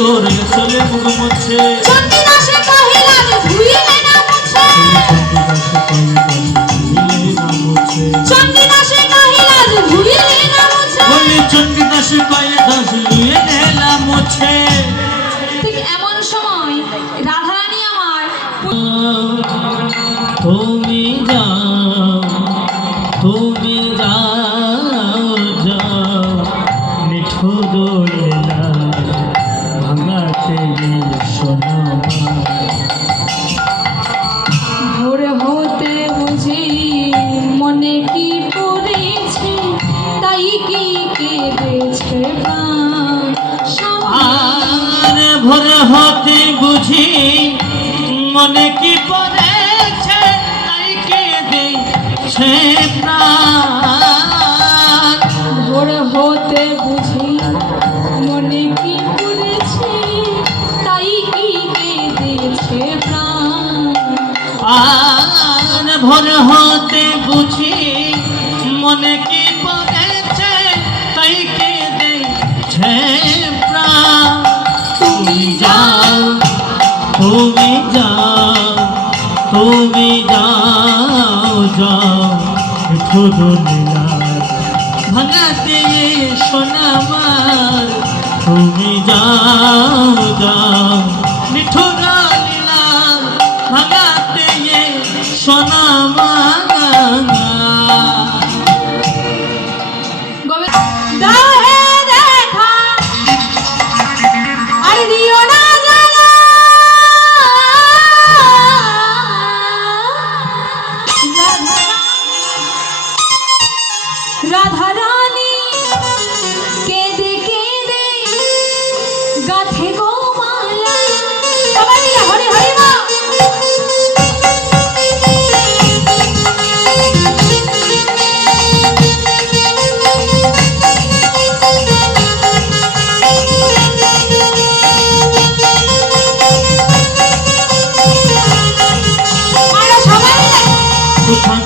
করে চলে মুখ মুছে চন্দ্রদাসে কহিলা যে ভুলিলে না মুছে চন্দ্রদাসে কহিলা যে ভুলিলে না মুছে বলি চন্দ্রদাসে কয়ে দাস লুয়ে গেলা মুছে। ঠিক এমন সময় রাধারানী আমার তুমি যাও যাও নিঠুর লীলা ভাঙাতে সোনা ভোর হতে বুঝি মনে কি পড়েছে তাই কি কেঁদেছে প্রাণ আর ভোর হতে বুঝি মনে কি পড়েছে তাই কেঁদেছে প্রাণ। ভোর হতে বুঝি মনে কি পড়েছে তাই কি কেঁদেছে প্রাণ আর ভোর হতে বুঝি মনে কি পড়েছে তাই কেঁদেছে প্রাণ। তুমি যাও যাও শুধু লীলা ভাঙাতে সোনামার। তুমি যাও নিঠুর লীলা ভাঙাতে সোনামার। রাধারানী কেঁদে কেঁদে গাথে গো মালা সবাই মিলে হরি হরি মা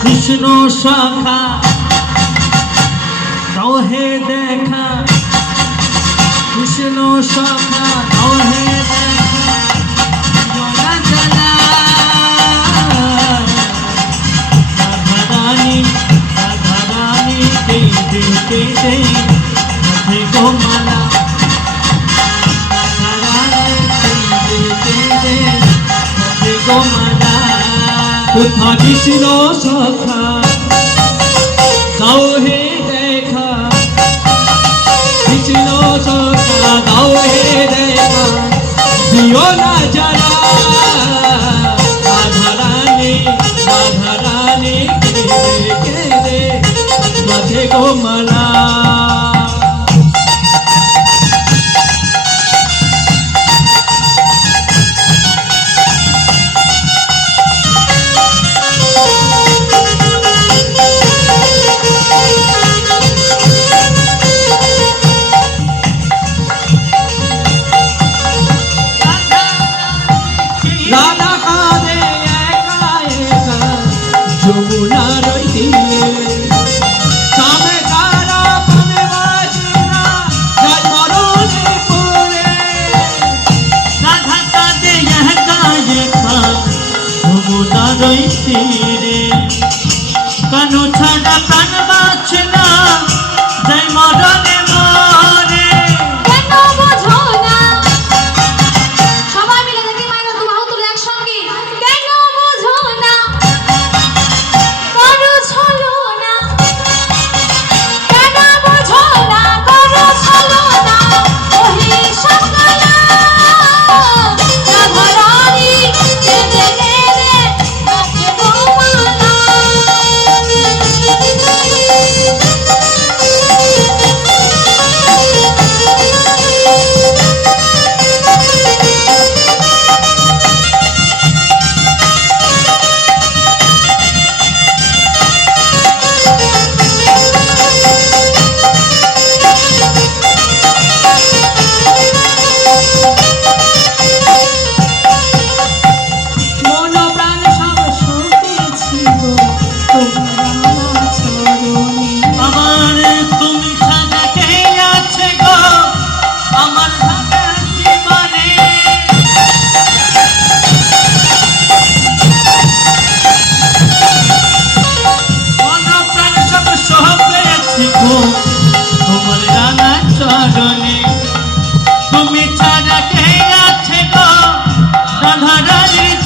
কৃষ্ণ শাখা দাও হে দেখা কৃষ্ণ শাখা দাও হে দেখা রাধারানী কেঁদে গোমালা গোমালা কোথা কৃষ্ণ শাখা দাও হে দেখা কৃষ্ণ শাখা দাও হে দেখা দিও না জানা রাধারানী কেঁদে গাথে গোমালা। রাধা কাঁদে একা একা যমুনার তীরে কামে কারা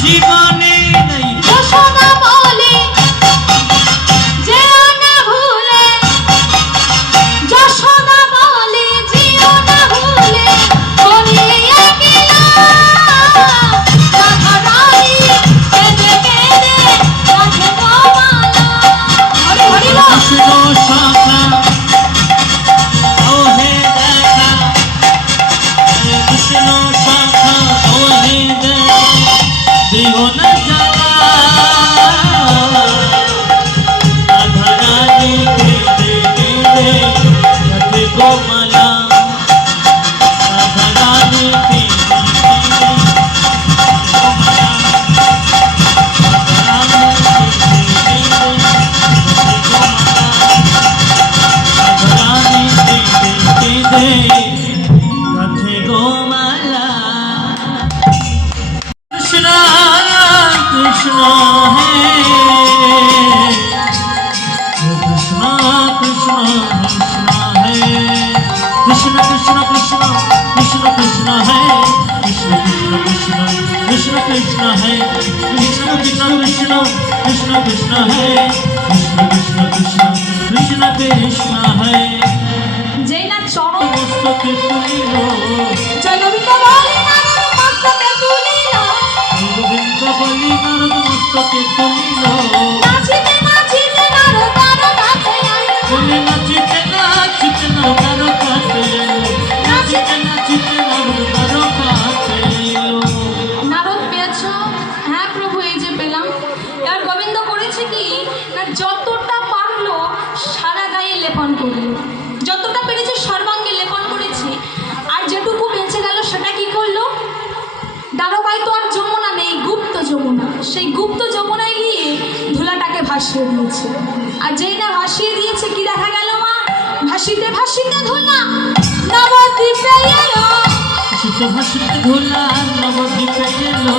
জীবনে নাই যশোদা বলে যেও না ভুলে, যশোদা বলে যেও না ভুলে, করিয়ে গেল রাধারানী কেঁদে কেঁদে রাধে গোমালা। হরি হরি বল। কৃষ্ণ শাখা ওহে দেখা, কৃষ্ণ শাখা ওহে দেখা, দিও না জ্বালা। রাধারানী কেঁদে কেঁদে রাধে গোমালা। রাধারানী কেঁদে কেঁদে রাধে গোমালা। কৃষ্ণ কৃষ্ণ হে কৃষ্ণ কৃষ্ণ কৃষ্ণ হে কৃষ্ণ কৃষ্ণ কৃষ্ণ কৃষ্ণ কৃষ্ণ হে কৃষ্ণ কৃষ্ণ কৃষ্ণ কৃষ্ণ কৃষ্ণ হে কৃষ্ণ কৃষ্ণ কৃষ্ণ কৃষ্ণ কৃষ্ণ হে কৃষ্ণ কৃষ্ণ কৃষ্ণ কৃষ্ণ কৃষ্ণ হে। যেই না চরণ মস্তকে তুলিল জয় গোবিন্দ বলে নারদ মস্তকে তুলিল, গোবিন্দ বলি নারদ মস্তকে তুলিল, নাচিতে নাচিতে নারদ তার কাছে আইল, বলে নাচিতে নাচিতে নারদ কাছে এলো, নাচিতে নাচিতে নারদ কাছে এলো। নারদ পেয়েছ? হ্যাঁ প্রভু, এই যে পেলাম। এবার গোবিন্দ করেছে কি না, যতটা পারলো সারা গায়ে লেপন করলো, যতটা পেরেছে সর্বাঙ্গে লেপন করেছে, আর যেটুকু বেঁচে গেল সেটা কি করলো, দ্বারকায় তো আর যমুনা নেই, গুপ্ত যমুনা, সেই গুপ্ত যমুনায় গিয়ে ধুলাটাকে ভাসিয়ে দিয়েছে। আর যেই না ভাসিয়ে দিয়েছে কি দেখা গেল মা, ভাসিতে ভাসিতে ধুলা নবদ্বীপে এলো, ভাসিতে ভাসিতে ধুলা নবদ্বীপে এলো,